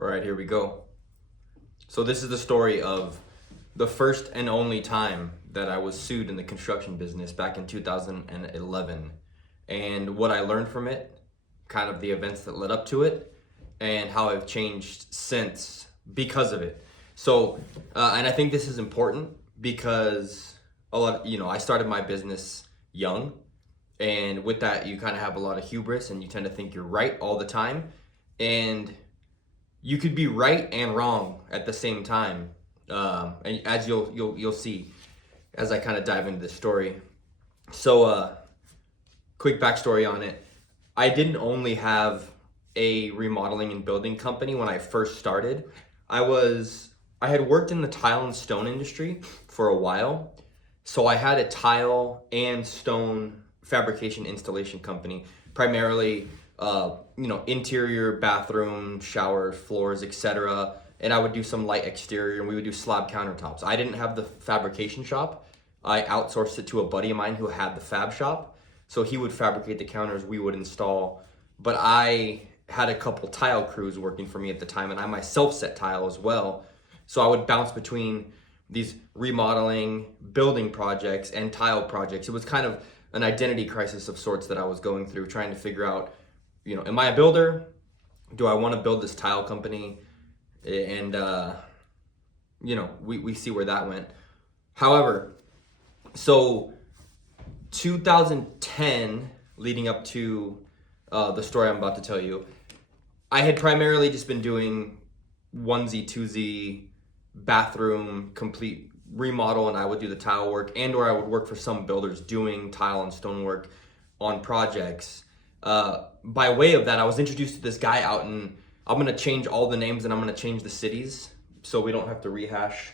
All right, here we go. So this is the story of the first and only time that I was sued in the construction business back in 2011, and what I learned from it, kind of the events that led up to it, and how I've changed since because of it. So, and I think this is important because I started my business young, and with that, you kind of have a lot of hubris, and you tend to think you're right all the time, and you could be right and wrong at the same time, and as you'll see as I kind of dive into this story. So, quick backstory on it: I didn't only have a remodeling and building company when I first started. I had worked in the tile and stone industry for a while, so I had a tile and stone fabrication installation company, primarily interior bathroom, showers, floors, etc. And I would do some light exterior, and we would do slab countertops. I didn't have the fabrication shop. I outsourced it to a buddy of mine who had the fab shop. So he would fabricate the counters, we would install. But I had a couple tile crews working for me at the time, and I myself set tile as well. So I would bounce between these remodeling, building projects, and tile projects. It was kind of an identity crisis of sorts that I was going through, trying to figure out, am I a builder? Do I want to build this tile company? And, we see where that went. However, so 2010, leading up to the story I'm about to tell you, I had primarily just been doing onesie, twosie, bathroom, complete remodel, and I would do the tile work, and or I would work for some builders doing tile and stone work on projects. By way of that, I was introduced to this guy out in, I'm going to change all the names and I'm going to change the cities so we don't have to rehash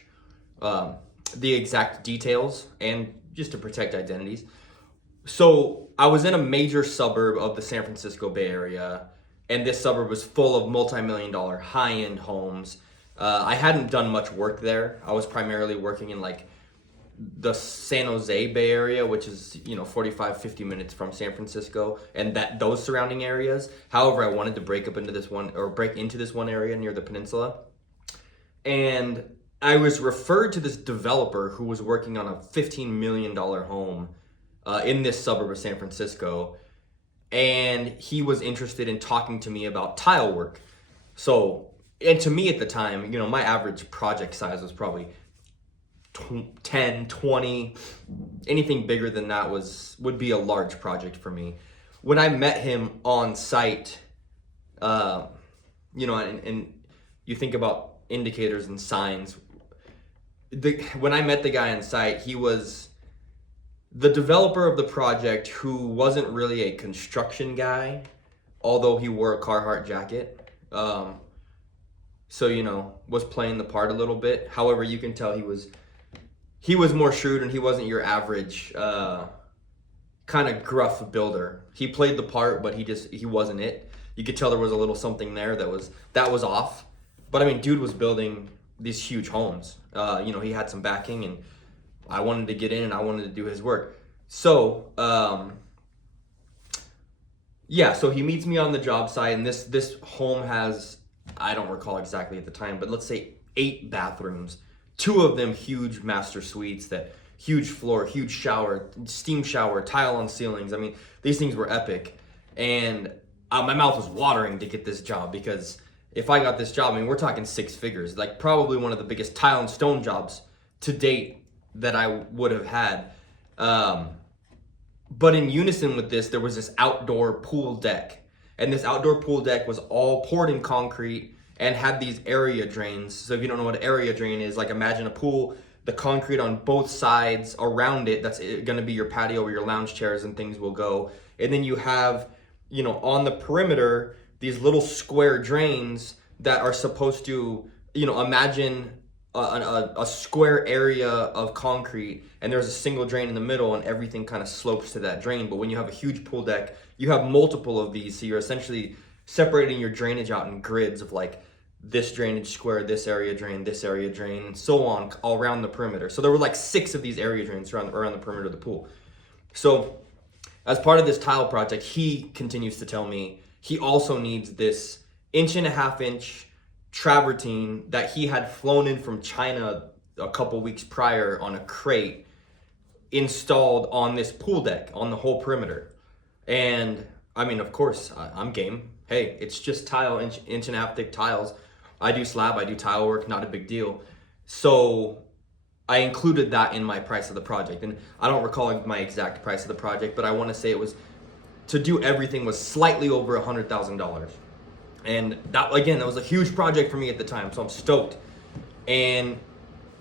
the exact details and just to protect identities. So I was in a major suburb of the San Francisco Bay Area, and this suburb was full of multi-million-dollar high-end homes. I hadn't done much work there. I was primarily working in like the San Jose Bay Area, which is 45, 50 minutes from San Francisco, and those surrounding areas. However, I wanted to break into this one area near the peninsula, and I was referred to this developer who was working on a $15 million home in this suburb of San Francisco, and he was interested in talking to me about tile work. So, and to me at the time, my average project size was probably 10, 20. Anything bigger than that would be a large project for me. When I met him on site, and you think about indicators and signs. When I met the guy on site, he was the developer of the project who wasn't really a construction guy, although he wore a Carhartt jacket. So, was playing the part a little bit. However, you can tell he was more shrewd, and he wasn't your average kind of gruff builder. He played the part, but he wasn't it. You could tell there was a little something there that was off. But I mean, dude was building these huge homes. He had some backing, and I wanted to get in and I wanted to do his work. So, so he meets me on the job site, and this home has, I don't recall exactly at the time, but let's say 8 bathrooms. 2 of them huge master suites, that huge floor, huge shower, steam shower, tile on ceilings. I mean, these things were epic. And my mouth was watering to get this job, because if I got this job, I mean, we're talking 6 figures, like probably one of the biggest tile and stone jobs to date that I would have had. But in unison with this, there was this outdoor pool deck. And this outdoor pool deck was all poured in concrete and had these area drains. So if you don't know what an area drain is, like imagine a pool, the concrete on both sides around it, that's gonna be your patio where your lounge chairs and things will go. And then you have, on the perimeter, these little square drains that are supposed to, imagine a square area of concrete, and there's a single drain in the middle, and everything kind of slopes to that drain. But when you have a huge pool deck, you have multiple of these, so you're essentially separating your drainage out in grids of like this drainage square, this area drain, and so on all around the perimeter. So there were like 6 of these area drains around the perimeter of the pool. So as part of this tile project, he continues to tell me he also needs this 1.5 inch travertine that he had flown in from China a couple weeks prior on a crate, installed on this pool deck on the whole perimeter. And I mean, of course, I'm game. Hey, it's just tile, inch and a half thick tiles. I do slab, I do tile work, not a big deal. So I included that in my price of the project. And I don't recall my exact price of the project, but I want to say it was, to do everything was slightly over $100,000. And that, again, that was a huge project for me at the time, so I'm stoked. And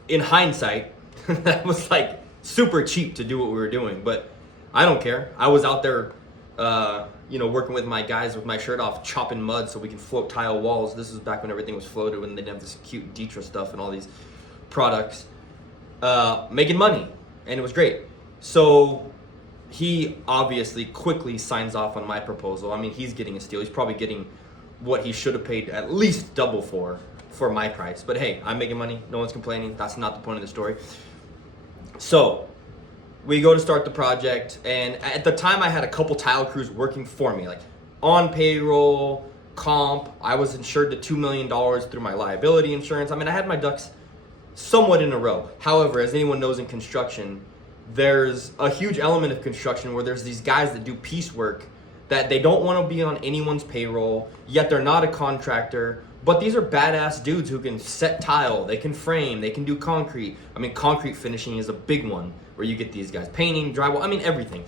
in hindsight, that was like super cheap to do what we were doing, but I don't care. I was out there, working with my guys with my shirt off, chopping mud so we can float tile walls. This was back when everything was floated, when they didn't have this cute Dietra stuff and all these products, making money, and it was great. So he obviously quickly signs off on my proposal. I mean, he's getting a steal. He's probably getting what he should have paid at least double for my price. But hey, I'm making money. No one's complaining. That's not the point of the story. So we go to start the project, and at the time I had a couple tile crews working for me, like on payroll, comp. I was insured to $2 million through my liability insurance. I mean, I had my ducks somewhat in a row. However, as anyone knows in construction, there's a huge element of construction where there's these guys that do piecework that they don't want to be on anyone's payroll, yet they're not a contractor, but these are badass dudes who can set tile, they can frame, they can do concrete. I mean, concrete finishing is a big one, where you get these guys painting, drywall, I mean, everything.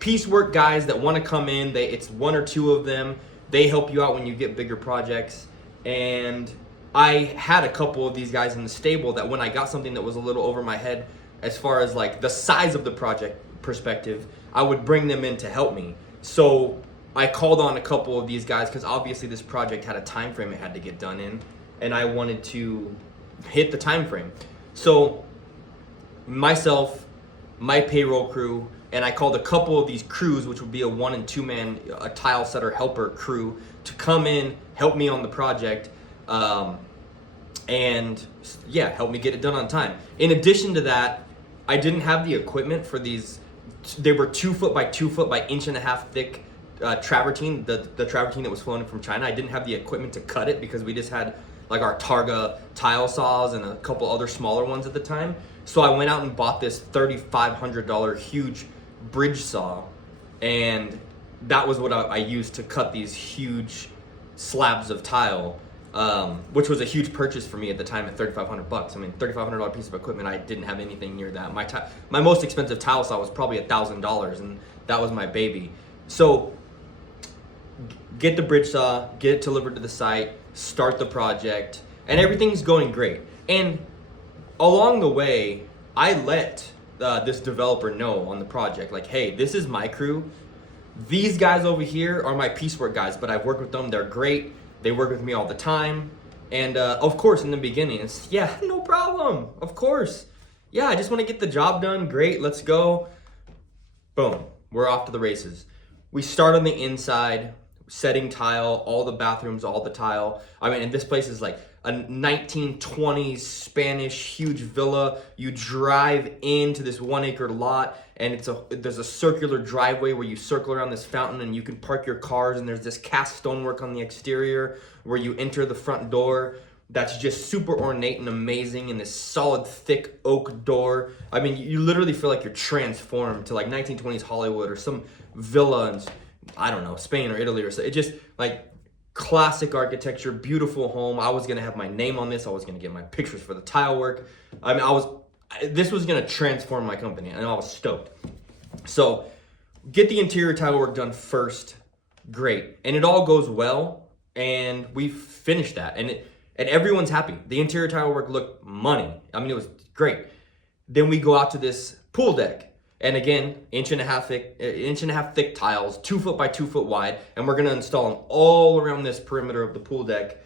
Piecework guys that want to come in, it's one or two of them, they help you out when you get bigger projects. And I had a couple of these guys in the stable that when I got something that was a little over my head, as far as like the size of the project perspective, I would bring them in to help me. So I called on a couple of these guys because obviously this project had a time frame it had to get done in, and I wanted to hit the time frame. So myself, my payroll crew, and I called a couple of these crews, which would be a 1 and 2 man, a tile setter helper crew, to come in, help me on the project, and yeah, help me get it done on time. In addition to that, I didn't have the equipment for these. They were 2 foot by 2 foot by inch and a half thick travertine, the travertine that was flown in from China. I didn't have the equipment to cut it because we just had like our Targa tile saws and a couple other smaller ones at the time. So I went out and bought this $3,500 huge bridge saw, and that was what I used to cut these huge slabs of tile, which was a huge purchase for me at the time at $3,500. I mean, $3,500 piece of equipment. I didn't have anything near that. My most expensive tile saw was probably $1,000, and that was my baby. So get the bridge saw, get it delivered to the site, start the project, and everything's going great. And along the way, I let this developer know on the project, like, hey, this is my crew. These guys over here are my piecework guys, but I've worked with them. They're great. They work with me all the time. And of course, in the beginning, it's, yeah, no problem. Of course. Yeah, I just want to get the job done. Great, let's go. Boom, we're off to the races. We start on the inside, setting tile, all the bathrooms, all the tile. I mean, and this place is like a 1920s Spanish huge villa. You drive into this 1 acre lot, and there's a circular driveway where you circle around this fountain and you can park your cars, and there's this cast stonework on the exterior where you enter the front door that's just super ornate and amazing, and this solid thick oak door. I mean, you literally feel like you're transformed to like 1920s Hollywood or some villa in, I don't know, Spain or Italy or so. It just like classic architecture, beautiful home. I was gonna have my name on this. I was gonna get my pictures for the tile work. I mean, this was gonna transform my company, and I was stoked. So get the interior tile work done first. Great. And it all goes well, and we finished that. And everyone's happy. The interior tile work looked money. I mean, it was great. Then we go out to this pool deck. And again, inch and a half thick tiles, 2 foot by 2 foot wide. And we're gonna install them all around this perimeter of the pool deck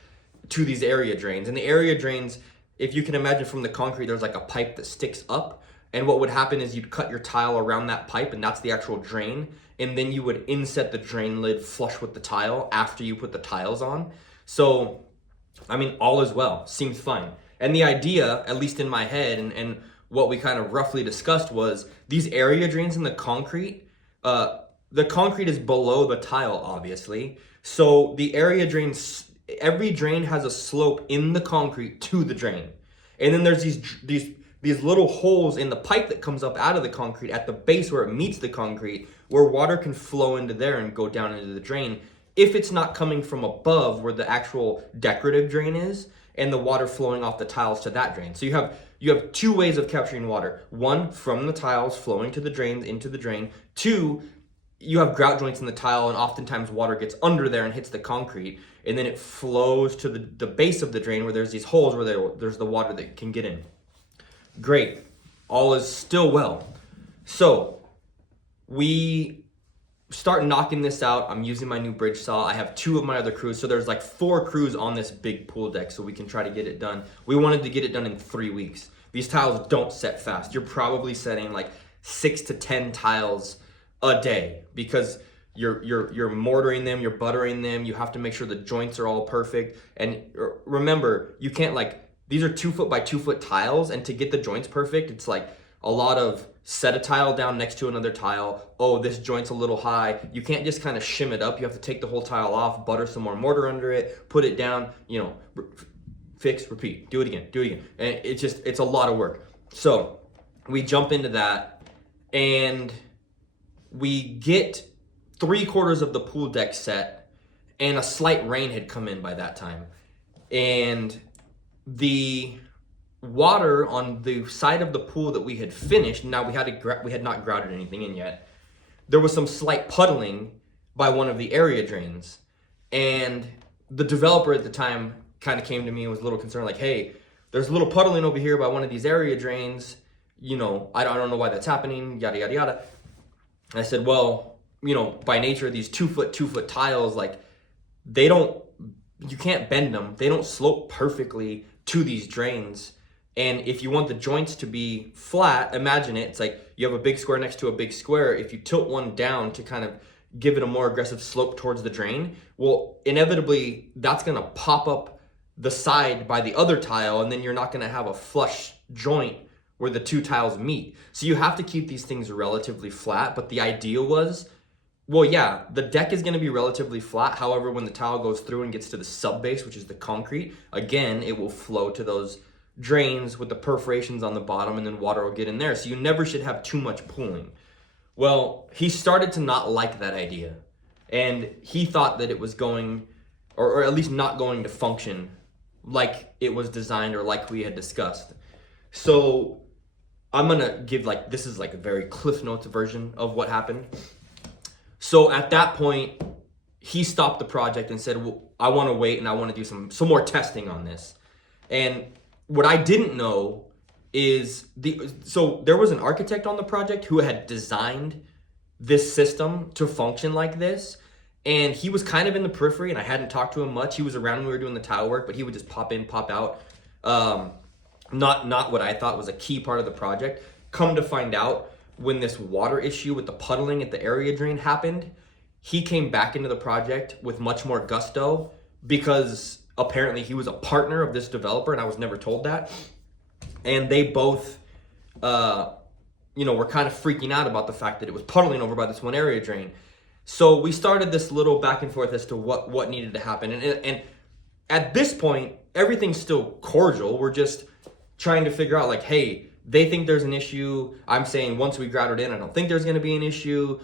to these area drains. And the area drains, if you can imagine from the concrete, there's like a pipe that sticks up. And what would happen is you'd cut your tile around that pipe, and that's the actual drain. And then you would inset the drain lid flush with the tile after you put the tiles on. So, I mean, all is well, seems fine. And the idea, at least in my head, and what we kind of roughly discussed was these area drains in the concrete is below the tile, obviously. So the area drains every drain has a slope in the concrete to the drain. And then there's these little holes in the pipe that comes up out of the concrete at the base where it meets the concrete, where water can flow into there and go down into the drain if it's not coming from above where the actual decorative drain is and the water flowing off the tiles to that drain. So you have two ways of capturing water. One, from the tiles flowing to the drains into the drain. Two, you have grout joints in the tile, and oftentimes water gets under there and hits the concrete, and then it flows to the base of the drain where there's these holes where there's the water that can get in. Great. All is still well. So we start knocking this out. I'm using my new bridge saw. I have two of my other crews. So there's like 4 crews on this big pool deck, so we can try to get it done. We wanted to get it done in 3 weeks. These tiles don't set fast. You're probably setting like 6 to 10 tiles a day because you're mortaring them, you're buttering them. You have to make sure the joints are all perfect. And remember, you can't these are 2 foot by 2 foot tiles, and to get the joints perfect, it's like a lot of set a tile down next to another tile. Oh, this joint's a little high. You can't just kind of shim it up. You have to take the whole tile off, butter some more mortar under it, put it down, fix, repeat, do it again. And it's a lot of work. So we jump into that, and we get 3/4 of the pool deck set, and a slight rain had come in by that time. And the water on the side of the pool that we had finished, now we had not grouted anything in yet, there was some slight puddling by one of the area drains. And the developer at the time kind of came to me and was a little concerned, like, hey, there's a little puddling over here by one of these area drains. I don't know why that's happening, yada, yada, yada. And I said, well, by nature, these 2 foot tiles, you can't bend them. They don't slope perfectly to these drains. And if you want the joints to be flat, imagine it. It's like you have a big square next to a big square. If you tilt one down to kind of give it a more aggressive slope towards the drain, well, inevitably that's going to pop up the side by the other tile, and then you're not going to have a flush joint where the 2 tiles meet. So you have to keep these things relatively flat. But the idea was, well, yeah, the deck is going to be relatively flat. However, when the tile goes through and gets to the sub base, which is the concrete, again, it will flow to those drains with the perforations on the bottom, and then water will get in there. So you never should have too much pooling. Well, he started to not like that idea, and he thought that it was going, or at least not going to function like it was designed or like we had discussed. So I'm gonna give this is a very Cliff Notes version of what happened. So at that point, he stopped the project and said, well, I want to wait and I want to do some more testing on this. And what I didn't know is so there was an architect on the project who had designed this system to function like this, and he was kind of in the periphery, and I hadn't talked to him much. He was around when we were doing the tile work, but he would just pop in, pop out. Not what I thought was a key part of the project. Come to find out, when this water issue with the puddling at the area drain happened, he came back into the project with much more gusto because apparently he was a partner of this developer, and I was never told that. And they both, were kind of freaking out about the fact that it was puddling over by this one area drain. So we started this little back and forth as to what needed to happen. And at this point, everything's still cordial. We're just trying to figure out, hey, they think there's an issue. I'm saying once we grout it in, I don't think there's going to be an issue.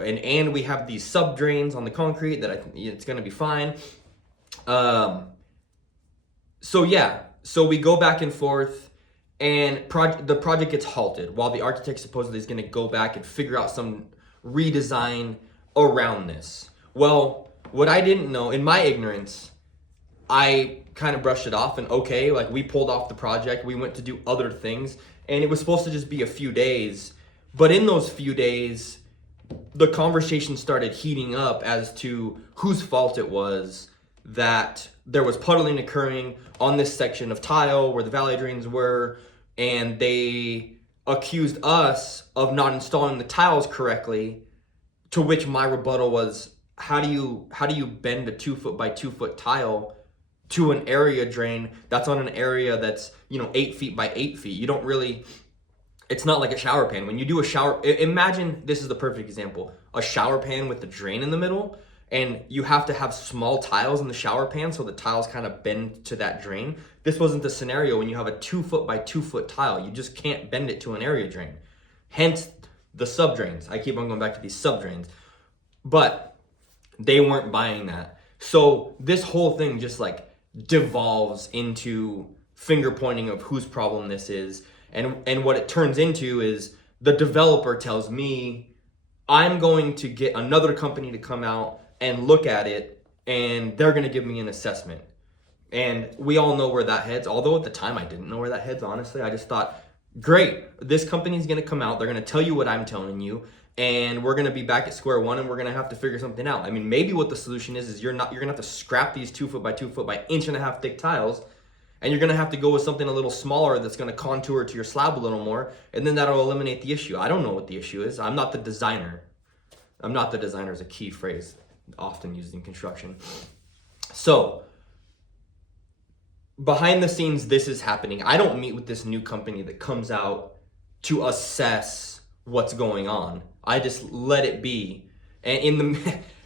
And we have these sub drains on the concrete that it's going to be fine. So we go back and forth, and the project gets halted while the architect supposedly is going to go back and figure out some redesign around this. Well, what I didn't know, in my ignorance, I kind of brushed it off, and we pulled off the project. We went to do other things, and it was supposed to just be a few days. But in those few days, the conversation started heating up as to whose fault it was that there was puddling occurring on this section of tile where the valley drains were, and they accused us of not installing the tiles correctly, to which my rebuttal was, how do you bend a 2 foot by 2 foot tile to an area drain that's on an area that's 8 feet by 8 feet? You don't really, it's not like a shower pan. When you do a shower, imagine, this is the perfect example, a shower pan with the drain in the middle. and you have to have small tiles in the shower pan so the tiles kind of bend to that drain. This wasn't the scenario when you have a 2 foot by 2 foot tile. You just can't bend it to an area drain. Hence the sub drains. I keep on going back to these sub drains. But they weren't buying that. So this whole thing just like devolves into finger pointing of whose problem this is. And what it turns into is the developer tells me I'm going to get another company to come out and look at it, and they're going to give me an assessment. And we all know where that heads. Although at the time I didn't know where that heads, honestly. I just thought, great, this company's going to come out. They're going to tell you what I'm telling you. And we're going to be back at square one, and we're going to have to figure something out. I mean, maybe what the solution is you're going to have to scrap these 2 foot by 2 foot by 1.5 inch thick tiles. And you're going to have to go with something a little smaller that's going to contour to your slab a little more. And then that'll eliminate the issue. I don't know what the issue is. I'm not the designer. I'm not the designer is a key phrase often used in construction. So behind the scenes, this is happening. I don't meet with this new company that comes out to assess what's going on. I just let it be. And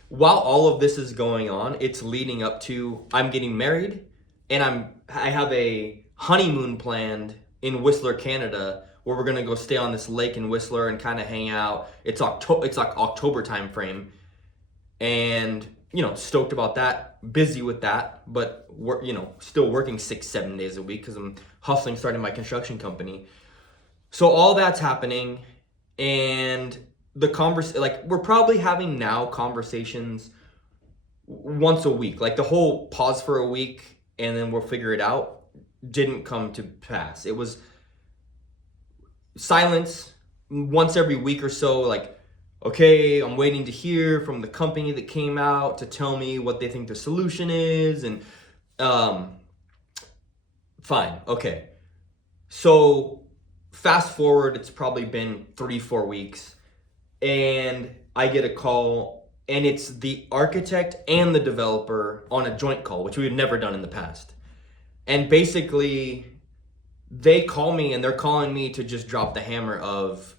while all of this is going on, it's leading up to I'm getting married, and I have a honeymoon planned in Whistler, Canada, where we're gonna go stay on this lake in Whistler and kind of hang out. It's like October time frame, and stoked about that, busy with that, but still working 6-7 days a week because I'm hustling, starting my construction company. So all that's happening, and we're probably having now conversations once a week. Like the whole pause for a week and then we'll figure it out didn't come to pass. It was silence once every week or so, like, okay, I'm waiting to hear from the company that came out to tell me what they think the solution is, and fine, okay. So fast forward, it's probably been 3-4 weeks, and I get a call, and it's the architect and the developer on a joint call, which we had never done in the past. And basically, they call me, and they're calling me to just drop the hammer of,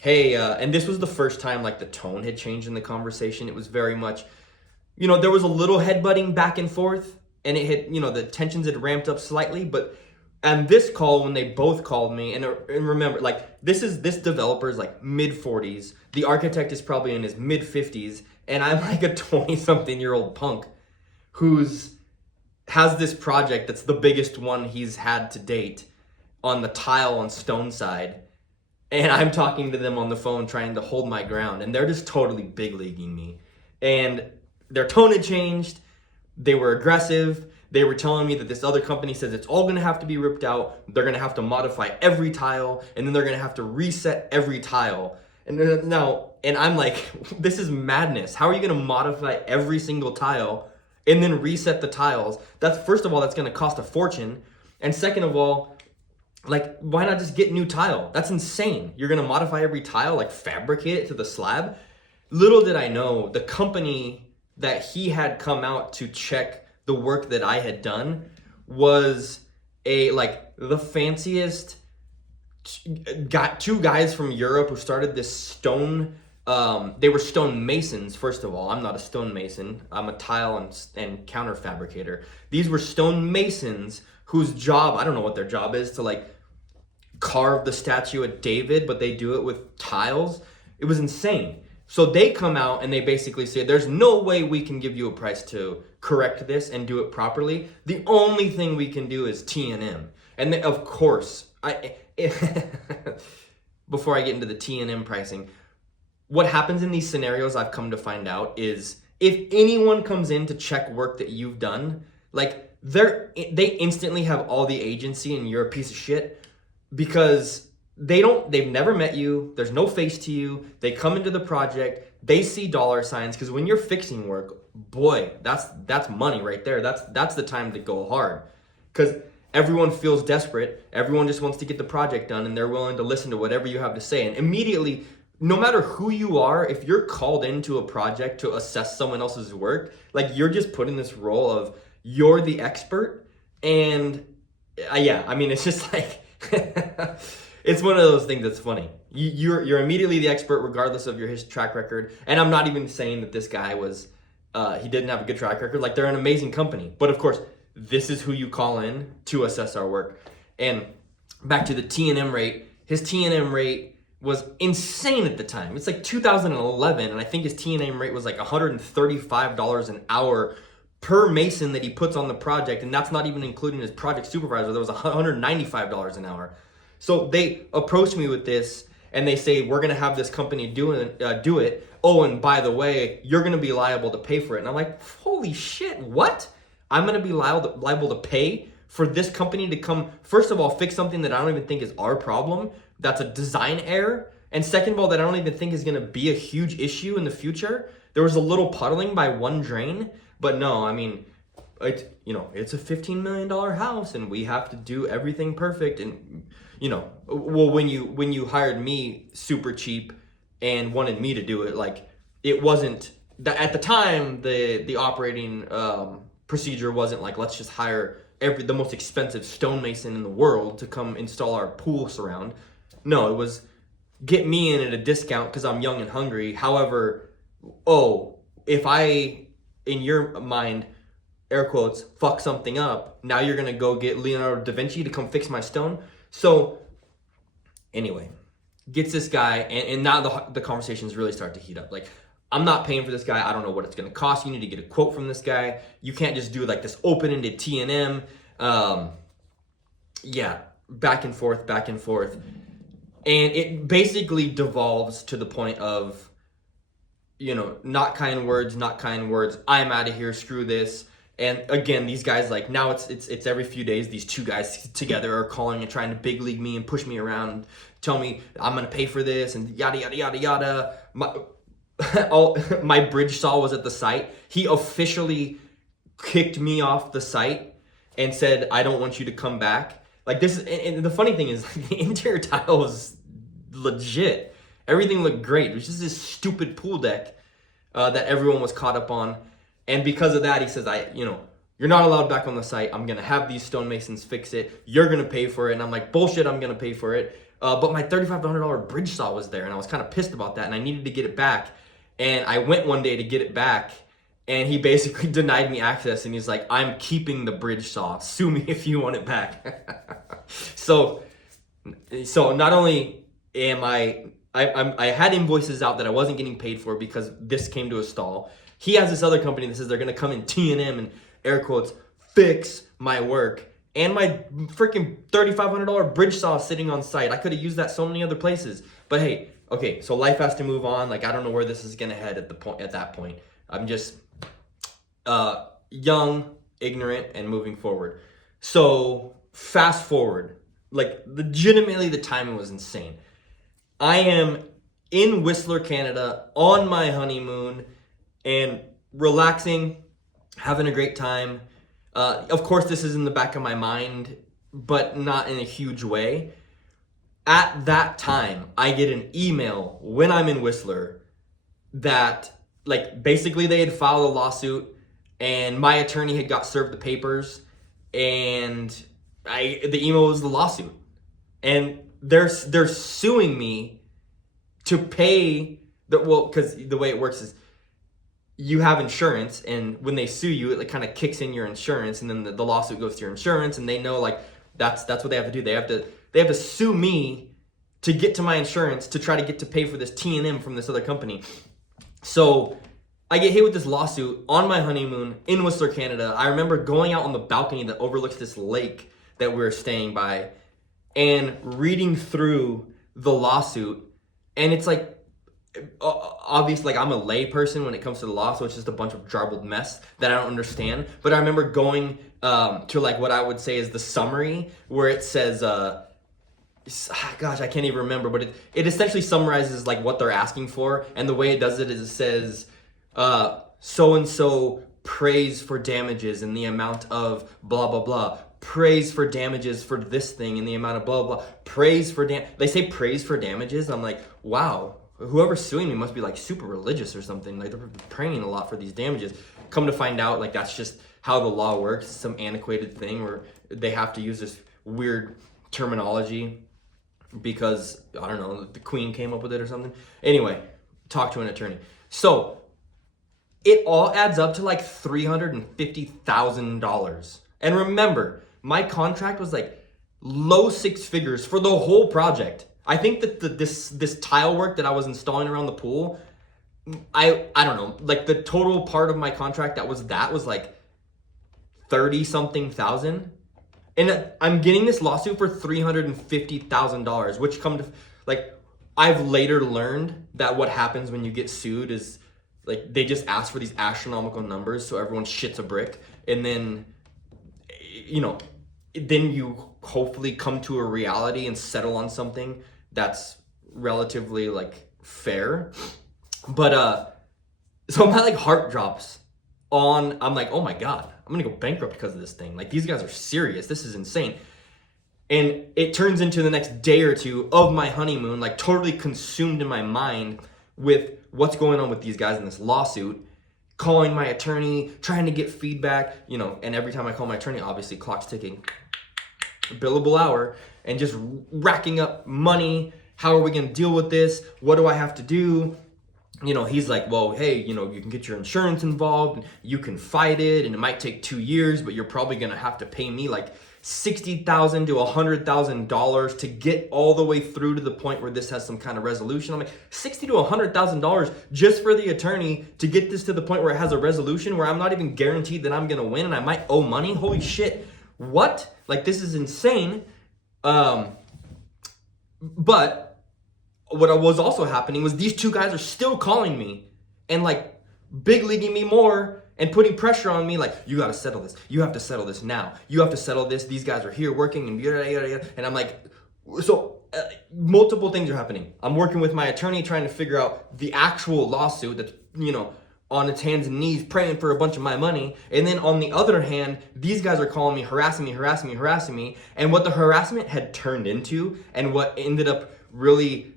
hey, and this was the first time like the tone had changed in the conversation. It was very much, there was a little headbutting back and forth, and it had, the tensions had ramped up slightly. But on this call, when they both called me, and remember, like this developer is like mid-40s. The architect is probably in his mid-50s, and I'm like a 20-something-year-old punk has this project that's the biggest one he's had to date on the tile and stone side. And I'm talking to them on the phone trying to hold my ground, and they're just totally big leaguing me. And their tone had changed. They were aggressive. They were telling me that this other company says it's all gonna have to be ripped out. They're gonna have to modify every tile, and then they're gonna have to reset every tile. And I'm like, this is madness. How are you gonna modify every single tile and then reset the tiles? First of all, that's gonna cost a fortune. And second of all, like, why not just get new tile? That's insane. You're gonna modify every tile, like fabricate it to the slab? Little did I know, the company that he had come out to check the work that I had done was the fanciest, got 2 guys from Europe who started this stone. They were stone masons, first of all. I'm not a stone mason. I'm a tile and counter fabricator. These were stone masons whose job, I don't know what their job is, to like carve the statue of David, but they do it with tiles. It was insane. So they come out and they basically say, there's no way we can give you a price to correct this and do it properly. The only thing we can do is T&M. And then, of course, before I get into the T&M pricing, what happens in these scenarios, I've come to find out, is if anyone comes in to check work that you've done, like they instantly have all the agency and you're a piece of shit, because they've never met you. There's no face to you. They come into the project, they see dollar signs, because when you're fixing work, boy, that's money right there. That's the time to go hard, because everyone feels desperate. Everyone just wants to get the project done, and they're willing to listen to whatever you have to say. And immediately, no matter who you are, if you're called into a project to assess someone else's work, like you're just put in this role of you're the expert. And it's just like It's one of those things that's funny. You're immediately the expert regardless of your track record. And I'm not even saying that this guy was he didn't have a good track record. Like, they're an amazing company. But of course, this is who you call in to assess our work. And back to the T&M rate, his T&M rate was insane at the time. It's like 2011, and I think his T&M rate was like $135 an hour per mason that he puts on the project, and that's not even including his project supervisor. That was $195 an hour. So they approached me with this, and they say, we're gonna have this company do it. Oh, and by the way, you're gonna be liable to pay for it. And I'm like, holy shit, what? I'm gonna be liable to pay for this company to come, first of all, fix something that I don't even think is our problem. That's a design error. And second of all, that I don't even think is gonna be a huge issue in the future. There was a little puddling by one drain, but no, I mean, it's a $15 million house and we have to do everything perfect. And, well, when you hired me super cheap and wanted me to do it, like, it wasn't, at the time, the operating procedure wasn't like, let's just hire the most expensive stonemason in the world to come install our pool surround. No, it was get me in at a discount because I'm young and hungry. However, if I, in your mind, air quotes, fuck something up, now you're gonna go get Leonardo da Vinci to come fix my stone. So anyway, gets this guy, and now the conversations really start to heat up. Like, I'm not paying for this guy. I don't know what it's gonna cost. You need to get a quote from this guy. You can't just do like this open-ended T&M. Yeah, back and forth. And it basically devolves to the point of, not kind words. I'm out of here, screw this. And again, these guys, like, now it's every few days, these two guys together are calling and trying to big league me and push me around and tell me I'm gonna pay for this and yada, yada, yada, yada. My bridge saw was at the site. He officially kicked me off the site and said, I don't want you to come back. Like, this, and the funny thing is, the interior tile was legit. Everything looked great. It was just this stupid pool deck that everyone was caught up on. And because of that, he says, you're not allowed back on the site. I'm gonna have these stonemasons fix it. You're gonna pay for it. And I'm like, bullshit, I'm gonna pay for it. But my $3,500 bridge saw was there, and I was kind of pissed about that, and I needed to get it back. And I went one day to get it back, and he basically denied me access, and he's like, I'm keeping the bridge saw. Sue me if you want it back. So not only am I had invoices out that I wasn't getting paid for because this came to a stall. He has this other company that says they're gonna come in T&M and air quotes fix my work, and my freaking $3,500 bridge saw sitting on site. I could have used that so many other places. But hey, okay, so life has to move on. Like, I don't know where this is gonna head at that point. I'm just young, ignorant, and moving forward. So fast forward, like, legitimately the timing was insane. I am in Whistler, Canada on my honeymoon and relaxing, having a great time. Of course, this is in the back of my mind, but not in a huge way. At that time, I get an email when I'm in Whistler that, like, basically they had filed a lawsuit and my attorney had got served the papers, and the email was the lawsuit. And they're suing me to pay because the way it works is you have insurance, and when they sue you, it kind of kicks in your insurance, and then the lawsuit goes to your insurance, and they know, like, that's what they have to do. They have to sue me to get to my insurance to try to get to pay for this T&M from this other company. So I get hit with this lawsuit on my honeymoon in Whistler, Canada. I remember going out on the balcony that overlooks this lake that we were staying by and reading through the lawsuit, and it's like, obviously, like, I'm a lay person when it comes to the law, so it's just a bunch of garbled mess that I don't understand. But I remember going to, like, what I would say is the summary, where it says, gosh, I can't even remember, but it essentially summarizes, like, what they're asking for. And the way it does it is it says, so-and-so prays for damages in the amount of blah, blah, blah. Prays for damages for this thing in the amount of blah, blah. Prays for they say praise for damages. I'm like, wow. Whoever's suing me must be, like, super religious or something. Like, they're praying a lot for these damages. Come to find out, like, that's just how the law works. It's some antiquated thing where they have to use this weird terminology. because, I don't know, the queen came up with it or something. Anyway, talk to an attorney. So it all adds up to like $350,000. And remember, my contract was like low six figures for the whole project. I think that this tile work that I was installing around the pool, I don't know, like the total part of my contract that was like 30 something thousand. And I'm getting this lawsuit for $350,000, which come to, like, I've later learned that what happens when you get sued is, like, they just ask for these astronomical numbers so everyone shits a brick. And then, you know, then you hopefully come to a reality and settle on something that's relatively, like, fair. But, so my, like, heart drops on, I'm like, oh my God, I'm gonna go bankrupt because of this thing. Like, these guys are serious. This is insane. And it turns into the next day or two of my honeymoon, like totally consumed in my mind with what's going on with these guys in this lawsuit, calling my attorney, trying to get feedback, you know, and every time I call my attorney, obviously clock's ticking, billable hour, and just racking up money. How are we gonna deal with this? What do I have to do? You know, he's like, well, hey, you know, you can get your insurance involved, you can fight it, and it might take 2 years, but you're probably gonna have to pay me like $60,000 to $100,000 to get all the way through to the point where this has some kind of resolution. I'm like, $60,000 to $100,000 just for the attorney to get this to the point where it has a resolution where I'm not even guaranteed that I'm gonna win and I might owe money. Holy shit! What? Like, this is insane. But what was also happening was these two guys are still calling me and like big leaguing me more and putting pressure on me, like, you gotta settle this. You have to settle this now. You have to settle this. These guys are here working and yada, yada, yada. And I'm like, so multiple things are happening. I'm working with my attorney trying to figure out the actual lawsuit that's, you know, on its hands and knees praying for a bunch of my money. And then on the other hand, these guys are calling me, harassing me. And what the harassment had turned into and what ended up really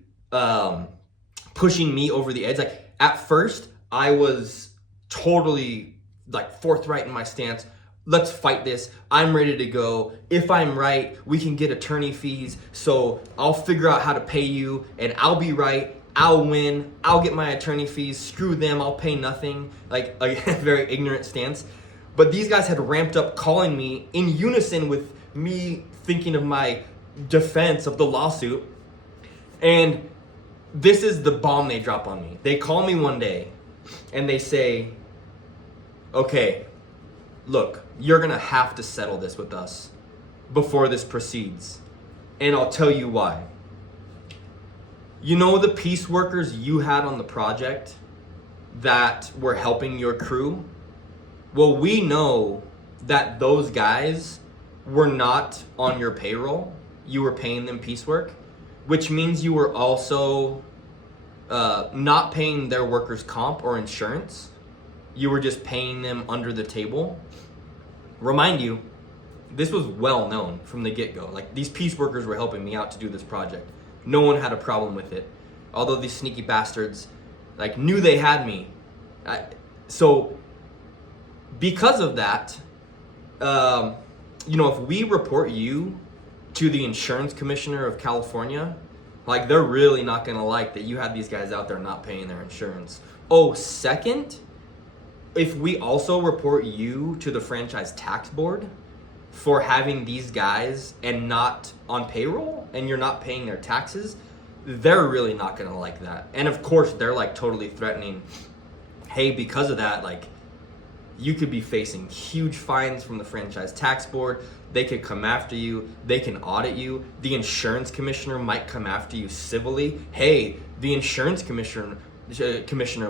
pushing me over the edge. Like, at first I was totally like forthright in my stance. Let's fight this. I'm ready to go. If I'm right, we can get attorney fees. So I'll figure out how to pay you and I'll be right. I'll win. I'll get my attorney fees. Screw them. I'll pay nothing. Like, a very ignorant stance. But these guys had ramped up calling me in unison with me thinking of my defense of the lawsuit. And this is the bomb they drop on me. They call me one day and they say, okay, look, you're gonna have to settle this with us before this proceeds. And I'll tell you why. You know the piece workers you had on the project that were helping your crew? Well, we know that those guys were not on your payroll. You were paying them piecework, which means you were also not paying their workers' comp or insurance. You were just paying them under the table. Remind you, this was well known from the get-go. Like, these piece workers were helping me out to do this project. No one had a problem with it. Although these sneaky bastards, like, knew they had me. So because of that, you know, if we report you to the insurance commissioner of California, like, they're really not gonna like that you had these guys out there not paying their insurance. Oh, second, if we also report you to the franchise tax board for having these guys and not on payroll and you're not paying their taxes, they're really not gonna like that. And of course, they're like totally threatening, hey, because of that, like, you could be facing huge fines from the franchise tax board. They could come after you. They can audit you. The insurance commissioner might come after you civilly. Hey, the insurance commissioner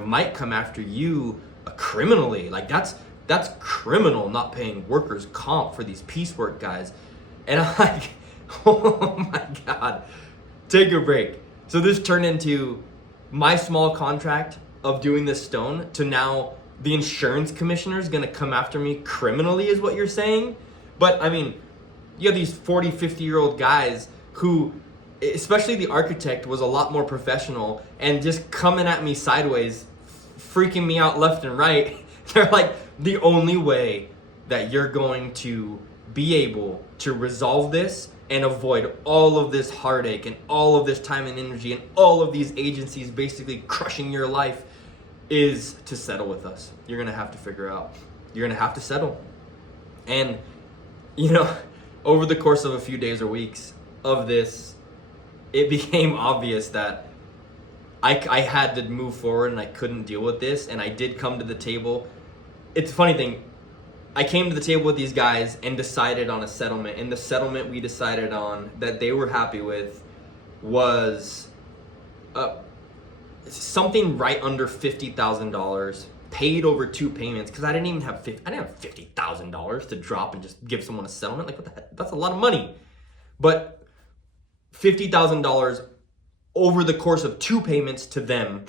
might come after you criminally. Like, that's criminal, not paying workers' comp for these piecework guys. And I'm like, oh my God, take a break. So this turned into my small contract of doing this stone to now the insurance commissioner is gonna come after me criminally, is what you're saying? But I mean, you have these 40, 50-year-old guys who, especially the architect, was a lot more professional and just coming at me sideways, freaking me out left and right. They're like, the only way that you're going to be able to resolve this and avoid all of this heartache and all of this time and energy and all of these agencies basically crushing your life is to settle with us. You're going to have to figure out. You're going to have to settle. And, over the course of a few days or weeks of this, it became obvious that I had to move forward and I couldn't deal with this. And I did come to the table. It's a funny thing. I came to the table with these guys and decided on a settlement. And the settlement we decided on that they were happy with was something right under $50,000 paid over 2 payments, because I didn't have $50,000 to drop and just give someone a settlement. Like, what the heck? That's a lot of money. But $50,000 over the course of 2 payments to them,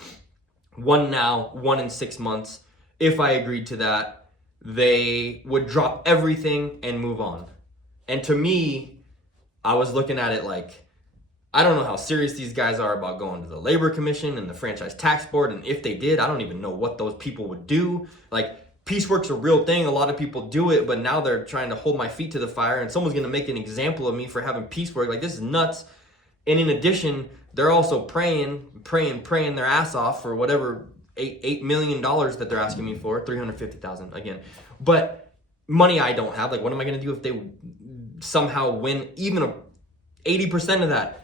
one now, one in 6 months. If I agreed to that, they would drop everything and move on. And to me, I was looking at it like, I don't know how serious these guys are about going to the Labor Commission and the Franchise Tax Board. And if they did, I don't even know what those people would do. Like, piecework's a real thing. A lot of people do it, but now they're trying to hold my feet to the fire and someone's going to make an example of me for having piecework. Like, this is nuts. And in addition, they're also praying their ass off for whatever $8 million that they're asking me for, $350,000 again. But money I don't have. Like, what am I going to do if they somehow win even 80% of that?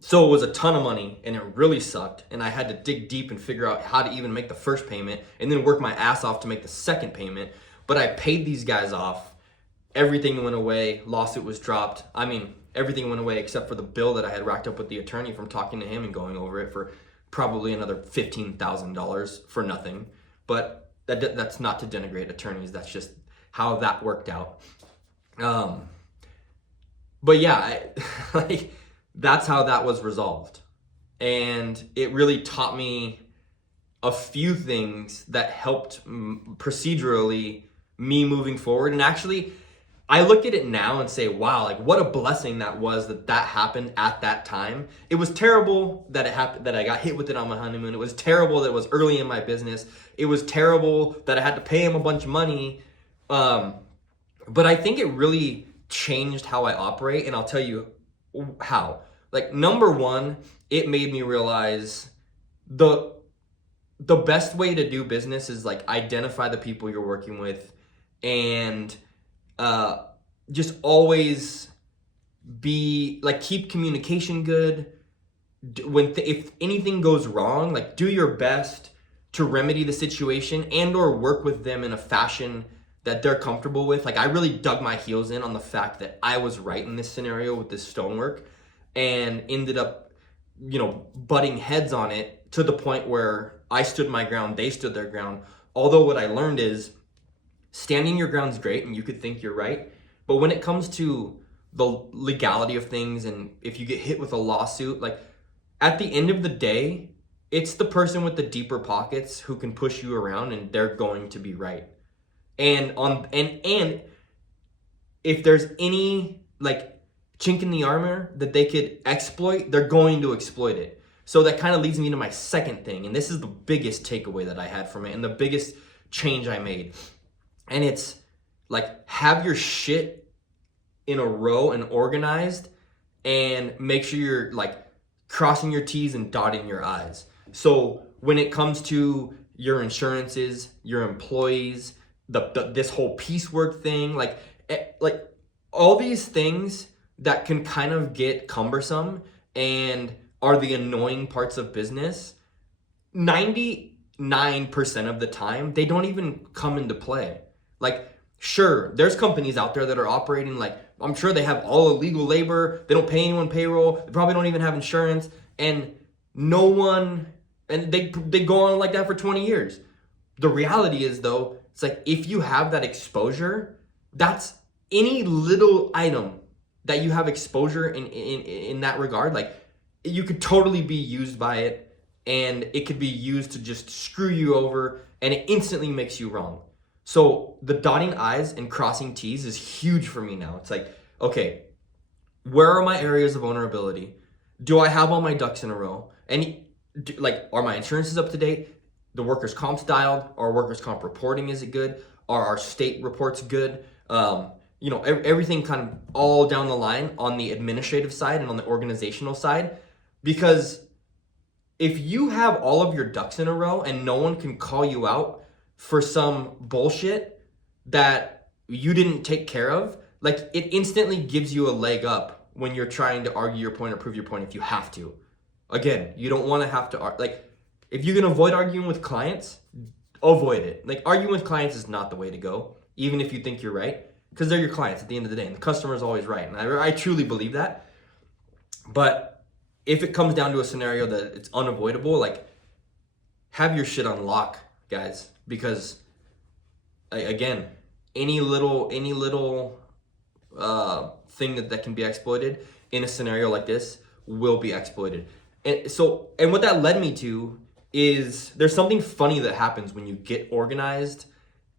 So it was a ton of money and it really sucked. And I had to dig deep and figure out how to even make the first payment and then work my ass off to make the second payment. But I paid these guys off. Everything went away. Lawsuit was dropped. I mean, everything went away except for the bill that I had racked up with the attorney from talking to him and going over it for probably another $15,000 for nothing. But that's not to denigrate attorneys. That's just how that worked out. But yeah, that's how that was resolved. And it really taught me a few things that helped procedurally me moving forward. And actually, I look at it now and say, wow, like, what a blessing that was that happened at that time. It was terrible that it happened, that I got hit with it on my honeymoon. It was terrible that it was early in my business. It was terrible that I had to pay him a bunch of money. But I think it really changed how I operate, and I'll tell you how. Like, number one, it made me realize the best way to do business is like identify the people you're working with and just always be like, keep communication good. If anything goes wrong, like, do your best to remedy the situation and or work with them in a fashion that they're comfortable with. Like, I really dug my heels in on the fact that I was right in this scenario with this stonework and ended up, butting heads on it to the point where I stood my ground, they stood their ground. Although what I learned is standing your ground's great and you could think you're right. But when it comes to the legality of things and if you get hit with a lawsuit, like, at the end of the day, it's the person with the deeper pockets who can push you around and they're going to be right. And if there's any like chink in the armor that they could exploit, they're going to exploit it. So that kind of leads me to my second thing, and this is the biggest takeaway that I had from it and the biggest change I made. And it's like, have your shit in a row and organized, and make sure you're like crossing your T's and dotting your I's. So when it comes to your insurances, your employees, this whole piecework thing, like all these things that can kind of get cumbersome and are the annoying parts of business, 99% of the time, they don't even come into play. Like, sure, there's companies out there that are operating like, I'm sure they have all illegal labor, they don't pay anyone payroll, they probably don't even have insurance, and they go on like that for 20 years. The reality is, though, it's like, if you have that exposure, that's any little item that you have exposure in that regard, like, you could totally be used by it, and it could be used to just screw you over, and it instantly makes you wrong. So the dotting I's and crossing T's is huge for me now. It's like, okay, where are my areas of vulnerability? Do I have all my ducks in a row? Are my insurances up to date? The workers' comp's dialed? Are workers' comp reporting, is it good? Are our state reports good? Everything kind of all down the line on the administrative side and on the organizational side. Because if you have all of your ducks in a row and no one can call you out for some bullshit that you didn't take care of, like, it instantly gives you a leg up when you're trying to argue your point or prove your point if you have to. Again, you don't want to have to, like, if you can avoid arguing with clients, avoid it. Like, arguing with clients is not the way to go, even if you think you're right, because they're your clients at the end of the day, and the customer is always right. And I truly believe that. But if it comes down to a scenario that it's unavoidable, like, have your shit on lock, guys, because again, any little thing that can be exploited in a scenario like this will be exploited. And what that led me to is there's something funny that happens when you get organized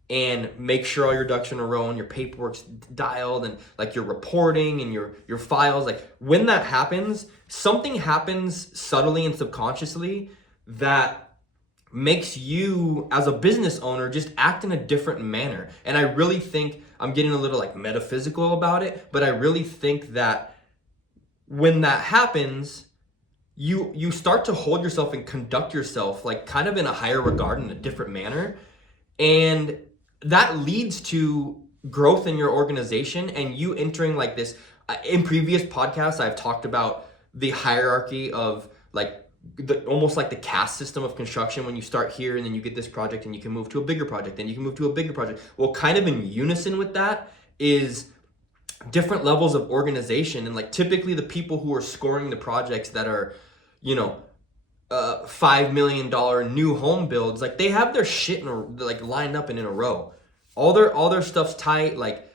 and make sure all your ducks are in a row and your paperwork's dialed and like your reporting and your files. Like, when that happens, something happens subtly and subconsciously that makes you as a business owner just act in a different manner. And I really think, I'm getting a little like metaphysical about it, but I really think that when that happens, you start to hold yourself and conduct yourself like kind of in a higher regard, in a different manner. And that leads to growth in your organization and you entering like this. In previous podcasts, I've talked about the hierarchy of like almost like the caste system of construction. When you start here and then you get this project and you can move to a bigger project, then you can move to a bigger project. Well, kind of in unison with that is different levels of organization. And like typically the people who are scoring the projects that are, $5 million new home builds, like they have their shit like lined up and in a row. All their stuff's tight. Like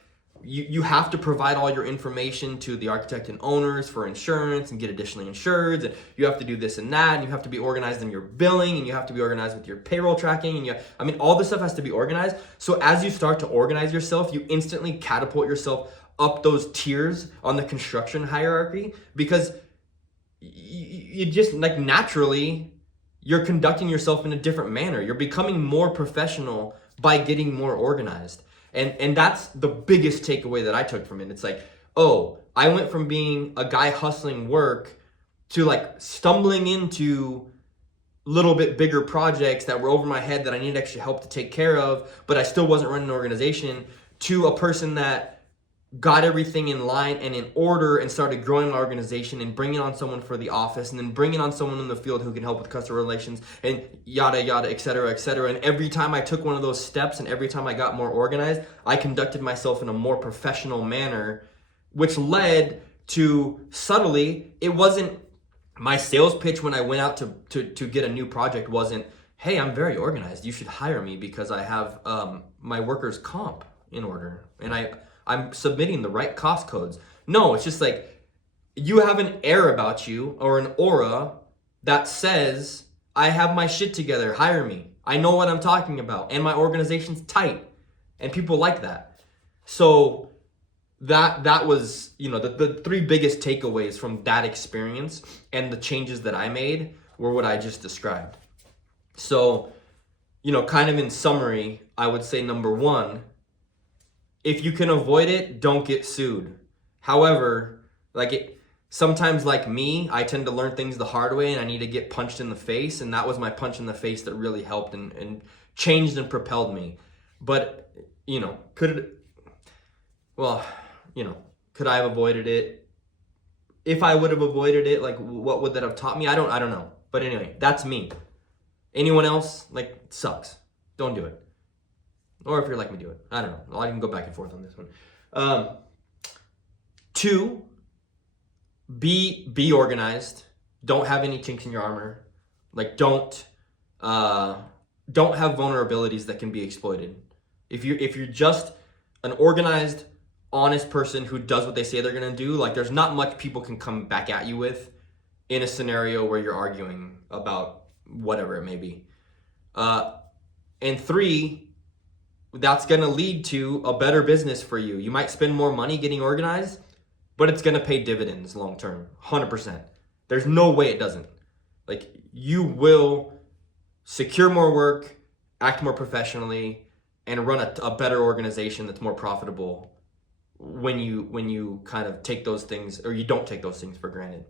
you have to provide all your information to the architect and owners for insurance and get additionally insured, and you have to do this and that, and you have to be organized in your billing, and you have to be organized with your payroll tracking, and all this stuff has to be organized. So as you start to organize yourself, you instantly catapult yourself up those tiers on the construction hierarchy, because you just like naturally you're conducting yourself in a different manner. You're becoming more professional by getting more organized. And that's the biggest takeaway that I took from it. It's like, oh, I went from being a guy hustling work to like stumbling into little bit bigger projects that were over my head that I needed extra help to take care of, but I still wasn't running an organization, to a person that got everything in line and in order and started growing my organization and bringing on someone for the office and then bringing on someone in the field who can help with customer relations and yada, yada, et cetera, et cetera. And every time I took one of those steps and every time I got more organized, I conducted myself in a more professional manner, which led to subtly, it wasn't my sales pitch when I went out to get a new project wasn't, hey, I'm very organized, you should hire me because I have my workers' comp in order and I'm submitting the right cost codes. No, it's just like you have an air about you or an aura that says, I have my shit together, hire me. I know what I'm talking about and my organization's tight, and people like that. So that was, the three biggest takeaways from that experience and the changes that I made were what I just described. So, kind of in summary, I would say number one, if you can avoid it, don't get sued. However, sometimes like me, I tend to learn things the hard way and I need to get punched in the face. And that was my punch in the face that really helped and changed and propelled me. But, could I have avoided it? If I would have avoided it, like what would that have taught me? I don't know. But anyway, that's me. Anyone else, it sucks. Don't do it. Or if you're like me, do it. I don't know. I can go back and forth on this one. 2, be organized. Don't have any chinks in your armor. Don't have vulnerabilities that can be exploited. If you're just an organized, honest person who does what they say they're gonna do, there's not much people can come back at you with in a scenario where you're arguing about whatever it may be. And 3, that's going to lead to a better business for you. You might spend more money getting organized, but it's going to pay dividends long term, 100%. There's no way it doesn't. You will secure more work, act more professionally, and run a better organization that's more profitable when you kind of take those things, or you don't take those things for granted.